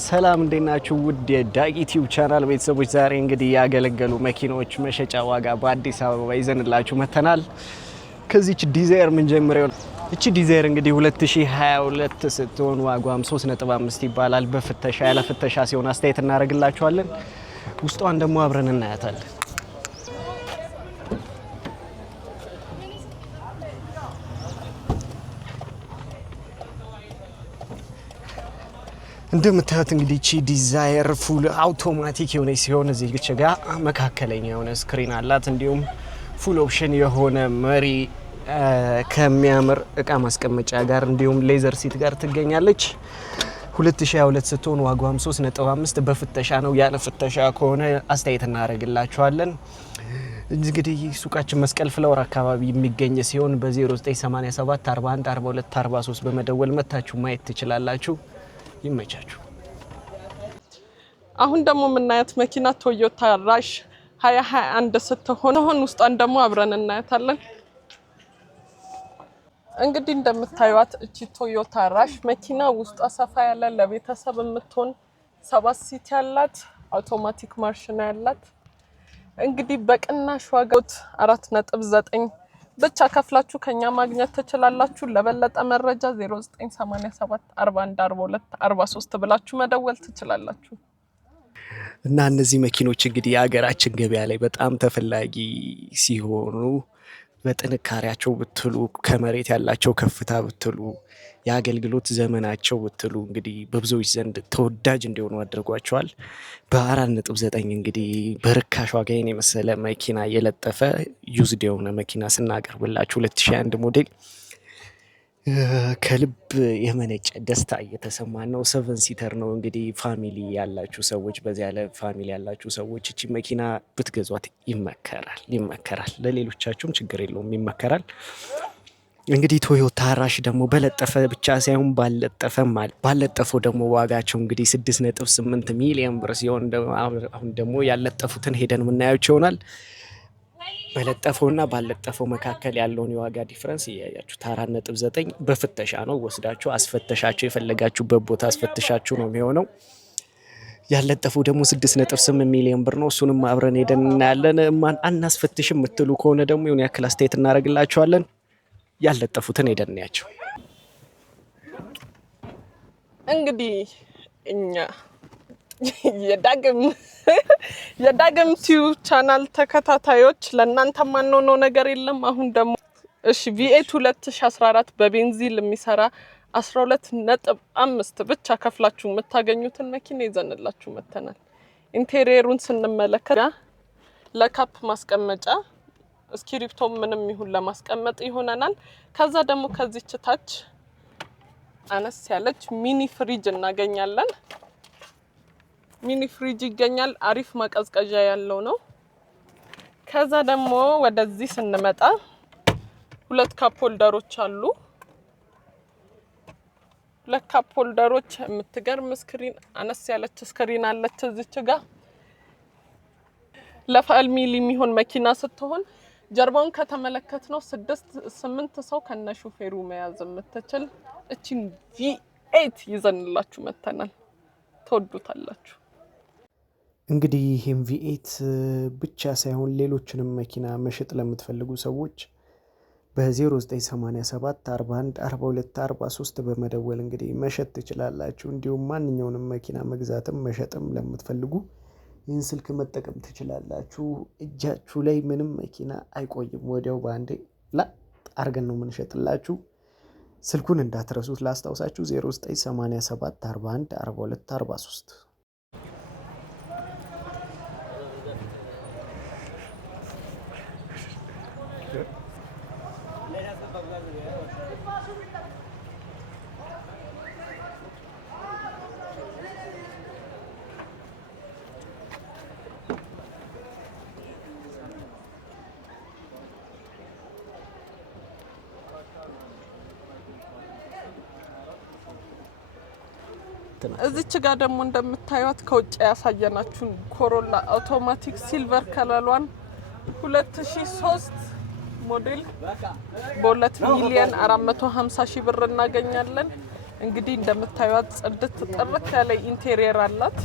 ሰላም እንደናችሁ ውድ የዳጊ ቲዩብ ቻናል ቤተሰቦች ዛሬ እንግዲህ ያገለገሉ መኪናዎች መሸጫ ዋጋ በአዲስ አበባ ይዘንላችሁ መተናል። ከዚች ዲዛይር ምን ጀምረው እቺ ዲዛይር እንግዲህ 2022 ስትሆን ዋጋዋም 3.5 ይባላል። በፍተሻ ያለ ፍተሻ ሲሆን አስተያየት እናደርግላችኋለን። ውስጧን ደግሞ አብረን እናያታለን። እንደምታዩት እንግዲህ እቺ ዲዛይር ፉል አውቶማቲክ የሆነ ሲሆን እዚህ ጋር መካከለኛ የሆነ ስክሪን አላት። እንዲሁም ፉል ኦፕሽን የሆነ መሪ ከሚያምር እቃ ማስቀመጫ ጋር እንዲሁም ሌዘር ሲት ጋር ትገኛለች። 2022 ስትሆን ዋጋዋም 3.5 በፍተሻ ነው። ያለ ፍተሻ ከሆነ አስተያየት እናደርግላችኋለን። እንግዲህ ሱቃችን መስቀል ፍላወር አካባቢ የሚገኝ ሲሆን በ0987 41 42 43 በመደወል መታችሁ ማየት ትችላላችሁ። ይመቻችሁ። አሁን ደግሞ የምናያት መኪና ቶዮታ ራሽ 2021 ስትሆን ውስጧን ደግሞ አብረን እናያታለን። እንግዲህ እንደምታዩት እቺ ቶዮታ ራሽ መኪና ውስጧ ሰፋ ያለ ለቤተሰብ የምትሆን 7 ሲት ያላት አውቶማቲክ ማርሽ ነው ያላት። እንግዲህ በቅናሽ ዋጋው 4.9 ብቻ ከፍላችሁ ከኛ ማግኘት ትችላላችሁ። ለበለጠ መረጃ 0987 41 42 43 ብላችሁ መደወል ትችላላችሁ። እና እነዚህ መኪኖች እንግዲህ የሀገራችን ገበያ ላይ በጣም ተፈላጊ ሲሆኑ በጥንካሬያቸው ብትሉ፣ ከመሬት ያላቸው ከፍታ ብትሉ፣ የአገልግሎት ዘመናቸው ብትሉ እንግዲህ በብዙዎች ዘንድ ተወዳጅ እንዲሆኑ አድርጓቸዋል። በ4.9 እንግዲህ በርካሽ ዋጋ የመሰለ መኪና የለጠፈ ዩዝድ የሆነ መኪና ስናቀርብላችሁ 2001 ሞዴል ከልብ የመነጨ ደስታ እየተሰማን ነው። 7 ሲተር ነው። እንግዲህ ፋሚሊ ያላችሁ ሰዎች በዚያ ያለ ፋሚሊ ያላችሁ ሰዎች እቺ መኪና ብትገዟት ይመከራል። ለሌሎቻችሁም ችግር የለውም ይመከራል። እንግዲህ ቶዮታ ራሽ ደግሞ በለጠፈ ብቻ ሳይሆን ባለጠፈው ደግሞ ዋጋቸው እንግዲህ 6.8 ሚሊዮን ብር ሲሆን አሁን ደግሞ ያለጠፉትን ሄደን የምናያቸው ይሆናል። በለጠፈውና ባለጠፈው መካከል ያለውን የዋጋ ዲፈረንስ እያያችሁ 4.9 በፍተሻ ነው። ወስዳችሁ አስፈተሻችሁ የፈለጋችሁበት ቦታ አስፈተሻችሁ ነው የሚሆነው። ያለጠፈው ደግሞ 6.8 ሚሊዮን ብር ነው። እሱንም አብረን ሄደን እናያለን። አናስፈትሽም የምትሉ ከሆነ ደግሞ የሆነ ያክል አስተያየት እናደርግላችኋለን። ያለጠፉትን ሄደን እናያቸው። እንግዲህ እኛ የዳግም ቲዩብ ቻናል ተከታታዮች ለእናንተ ማንሆነው ነገር የለም። አሁን ደግሞ እሺ V8 2014 በቤንዚን የሚሰራ 12.5 ብቻ ከፍላችሁ የምታገኙትን መኪና ይዘንላችሁ መተናል። ኢንቴሪየሩን ስንመለከት ለካፕ ማስቀመጫ ስክሪፕቶ ምንም ይሁን ለማስቀመጥ ይሆነናል። ከዛ ደግሞ ከዚች ታች አነስ ያለች ሚኒ ፍሪጅ እናገኛለን። ሚኒ ፍሪጅ ይገኛል። አሪፍ ማቀዝቀዣ ያለው ነው። ከዛ ደግሞ ወደዚህ ስንመጣ 2 ካፕ ሆልደሮች አሉ። 2 ካፕ ሆልደሮች የምትገርም ስክሪን አነስ ያለች ስክሪን አለች እዚች ጋር። ለፋሚሊ የሚሆን መኪና ስትሆን ጀርባውን ከተመለከትነው 6-8 ሰው ከነሹፌሩ መያዝ የምትችል እቺን V8 ይዘንላችሁ መተናል። ተወዱታላችሁ። እንግዲህ ይሄን V8 ብቻ ሳይሆን ሌሎችንም መኪና መሸጥ ለምትፈልጉ ሰዎች በ0987 41 42 43 በመደወል እንግዲህ መሸጥ ትችላላችሁ። እንዲሁም ማንኛውንም መኪና መግዛትም መሸጥም ለምትፈልጉ ይህን ስልክ መጠቀም ትችላላችሁ። እጃችሁ ላይ ምንም መኪና አይቆይም። ወዲያው ባንዴ አርገን ነው የምንሸጥላችሁ። ስልኩን እንዳትረሱት ላስታውሳችሁ 0987 41 42 43። እዚች ጋር ደግሞ እንደምታዩት ከውጭ ያሳየናችሁ ኮሮላ አውቶማቲክ ሲልቨር ከለሯን 2003 ሞዴል በ2 ሚሊዮን 450 ሺህ ብር እናገኛለን። እንግዲህ እንደምታዩት ጽድት ጥርት ያለ ኢንቴሪየር አላት።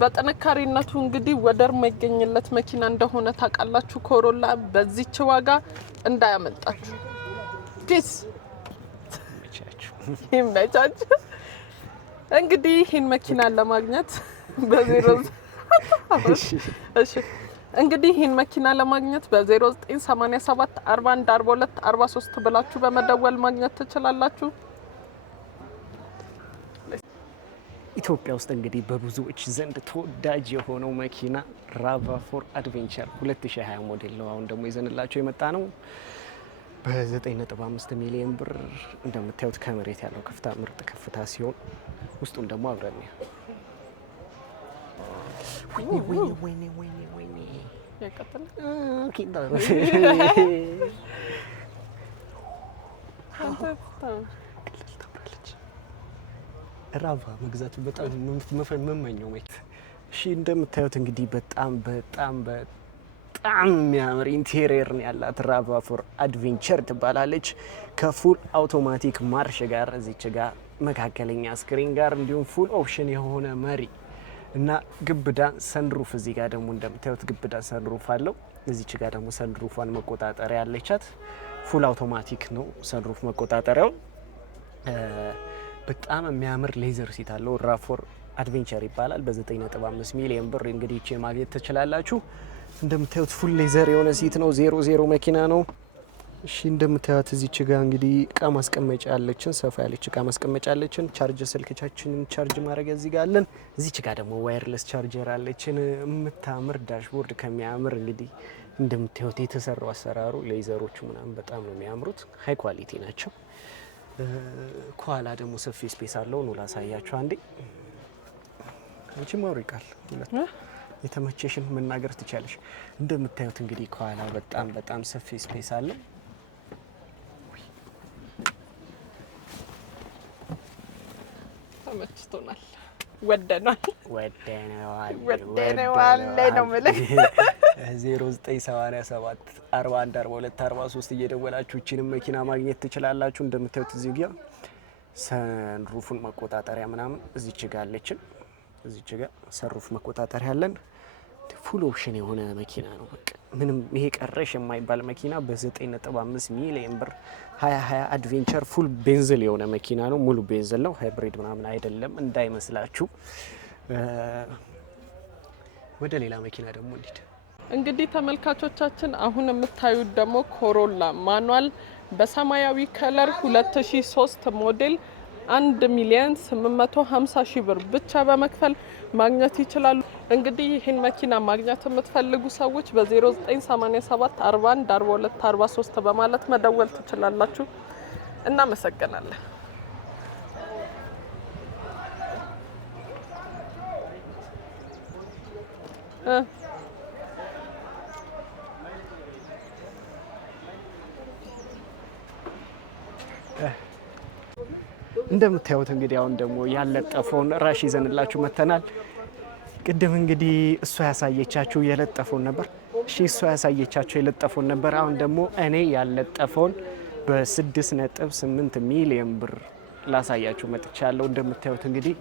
በጥንካሬነቱ እንግዲህ ወደር የማይገኝለት መኪና እንደሆነ ታውቃላችሁ። ኮሮላ በዚች ዋጋ እንዳያመልጣችሁ። ፒስ ይመቻችሁ። እንግዲህ ይህን መኪና ለማግኘት እንግዲህ ይህን መኪና ለማግኘት በ0987 41 42 43 ብላችሁ በመደወል ማግኘት ትችላላችሁ። ኢትዮጵያ ውስጥ እንግዲህ በብዙዎች ዘንድ ተወዳጅ የሆነው መኪና ራቫ4 አድቬንቸር 2020 ሞዴል ነው። አሁን ደግሞ ይዘንላቸው የመጣ ነው በ9.5 ሚሊዮን ብር። እንደምታዩት ከመሬት ያለው ከፍታ ምርጥ ከፍታ ሲሆን ውስጡን ደግሞ አብረን ራቫ መግዛት በጣም የምመኘው መኪና። እሺ እንደምታዩት እንግዲህ በጣም የሚያምር ኢንቴሪየር ነው ያላት። ራቫ4 አድቬንቸር ትባላለች። ከፉል አውቶማቲክ ማርሽ ጋር እዚች ጋር መካከለኛ ስክሪን ጋር እንዲሁም ፉል ኦፕሽን የሆነ መሪ እና ግብዳ ሰንሩፍ። እዚህ ጋር ደግሞ እንደምታዩት ግብዳ ሰንሩፍ አለው። እዚች ጋር ደግሞ ሰንሩፏን መቆጣጠሪያ ያለቻት። ፉል አውቶማቲክ ነው ሰንሩፍ መቆጣጠሪያው። በጣም የሚያምር ሌዘር ሲት አለው። ራቫ4 አድቬንቸር ይባላል። በ9.5 ሚሊዮን ብር እንግዲህ ይህችን ማግኘት ትችላላችሁ። እንደምታዩት ፉል ሌዘር የሆነ ሲት ነው። 00 መኪና ነው። እሺ እንደምታዩት እዚች ጋር እንግዲህ እቃ ማስቀመጫ ያለችን ሰፋ ያለች እቃ ማስቀመጫ ያለችን፣ ቻርጅ ስልክቻችንን ቻርጅ ማድረግ እዚህ ጋር አለን። እዚች ጋር ደግሞ ዋየርለስ ቻርጀር አለችን። የምታምር ዳሽቦርድ ከሚያምር እንግዲህ እንደምታዩት የተሰራው አሰራሩ ሌዘሮቹ ምናምን በጣም ነው የሚያምሩት። ሃይ ኳሊቲ ናቸው። ከኋላ ደግሞ ሰፊ ስፔስ አለው። ነው ላሳያችሁ አንዴ። አንቺ ማውሪ ቃል የተመቸሽን መናገር ትቻለሽ። እንደምታዩት እንግዲህ ከኋላ በጣም ሰፊ ስፔስ አለው። ተመችቶናል፣ ወደነዋል ነው የምልህ። 0987 41 42 43 እየደወላችሁ እቺንም መኪና ማግኘት ትችላላችሁ። እንደምታዩት እዚህ ጋር ሰንሩፉን መቆጣጠሪያ ምናምን እዚች ጋር አለችን። እዚች ጋር ሰንሩፍ መቆጣጠሪያ አለን። ፉል ኦፕሽን የሆነ መኪና ነው። በቃ ምንም ይሄ ቀረሽ የማይባል መኪና በ9.5 ሚሊዮን ብር 2020 አድቬንቸር ፉል ቤንዝል የሆነ መኪና ነው። ሙሉ ቤንዝል ነው፣ ሃይብሪድ ምናምን አይደለም እንዳይመስላችሁ። ወደ ሌላ መኪና ደግሞ እንግዲህ ተመልካቾቻችን አሁን የምታዩት ደግሞ ኮሮላ ማኑዋል በሰማያዊ ከለር 2003 ሞዴል 1,850,000 ብር ብቻ በመክፈል ማግኘት ይችላሉ። እንግዲህ ይህን መኪና ማግኘት የምትፈልጉ ሰዎች በ0987 41 42 43 በማለት መደወል ትችላላችሁ። እናመሰግናለን። እንደምታዩት እንግዲህ አሁን ደግሞ ያለጠፈውን ራሽ ይዘንላችሁ መተናል። ቅድም እንግዲህ እሷ ያሳየቻችሁ የለጠፈውን ነበር። እሺ እሷ ያሳየቻችሁ የለጠፈውን ነበር። አሁን ደግሞ እኔ ያለጠፈውን በ6.8 ሚሊዮን ብር ላሳያችሁ መጥቻለሁ። እንደምታዩት እንግዲህ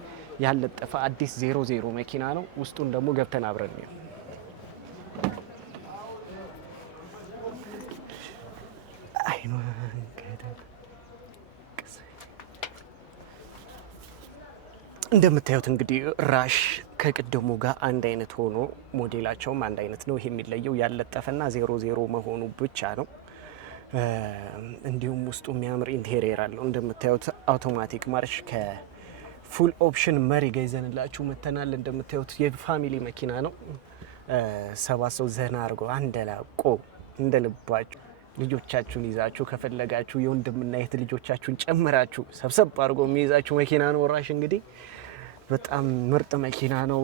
ያለጠፈ አዲስ 00 መኪና ነው። ውስጡን ደግሞ ገብተን አብረን ነው እንደምታዩት እንግዲህ ራሽ ከቅድሙ ጋር አንድ አይነት ሆኖ ሞዴላቸውም አንድ አይነት ነው። ይሄ የሚለየው ያለጠፈና 00 መሆኑ ብቻ ነው። እንዲሁም ውስጡ የሚያምር ኢንቴሪየር አለው። እንደምታዩት አውቶማቲክ ማርሽ ከፉል ኦፕሽን መሪ ጋር ይዘንላችሁ መተናል። እንደምታዩት የፋሚሊ መኪና ነው። 7 ሰው ዘና አድርጎ አንደላቆ እንደልባችሁ ልጆቻችሁን ይዛችሁ ከፈለጋችሁ የወንድምና የእህት ልጆቻችሁን ጨምራችሁ ሰብሰብ አድርጎ የሚይዛችሁ መኪና ነው። ራሽ እንግዲህ በጣም ምርጥ መኪና ነው።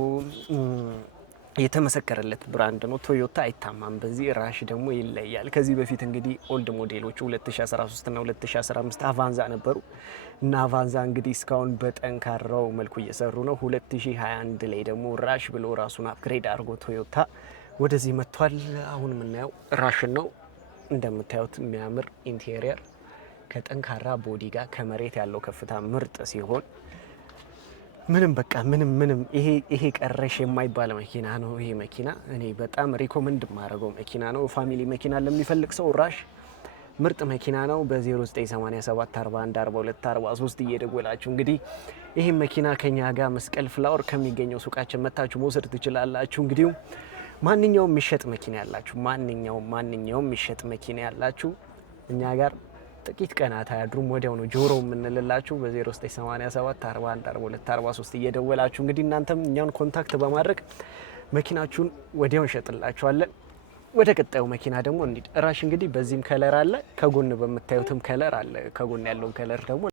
የተመሰከረለት ብራንድ ነው። ቶዮታ አይታማም በዚህ። ራሽ ደግሞ ይለያል። ከዚህ በፊት እንግዲህ ኦልድ ሞዴሎቹ 2013 እና 2015 አቫንዛ ነበሩ እና አቫንዛ እንግዲህ እስካሁን በጠንካራው መልኩ እየሰሩ ነው። 2021 ላይ ደግሞ ራሽ ብሎ ራሱን አፕግሬድ አድርጎ ቶዮታ ወደዚህ መጥቷል። አሁን የምናየው ራሽን ነው። እንደምታዩት የሚያምር ኢንቴሪየር ከጠንካራ ቦዲ ጋር ከመሬት ያለው ከፍታ ምርጥ ሲሆን ምንም በቃ ምንም ይሄ ቀረሽ የማይባል መኪና ነው። ይሄ መኪና እኔ በጣም ሪኮመንድ የማደርገው መኪና ነው። ፋሚሊ መኪና ለሚፈልግ ሰው ራሽ ምርጥ መኪና ነው። በ0987414243 እየደወላችሁ እንግዲህ ይህም መኪና ከኛ ጋር መስቀል ፍላወር ከሚገኘው ሱቃችን መታችሁ መውሰድ ትችላላችሁ። እንግዲህ ማንኛውም የሚሸጥ መኪና ያላችሁ ማንኛውም የሚሸጥ መኪና ያላችሁ እኛ ጋር ጥቂት ቀናት አያድሩም፣ ወዲያው ነው ጆሮ የምንልላችሁ። በ0987414243 እየደወላችሁ እንግዲህ እናንተም እኛን ኮንታክት በማድረግ መኪናችሁን ወዲያው እንሸጥላችኋለን። ወደ ቀጣዩ መኪና ደግሞ እንሂድ። ራሽ እንግዲህ በዚህም ከለር አለ፣ ከጎን በምታዩትም ከለር አለ። ከጎን ያለውን ከለር ደግሞ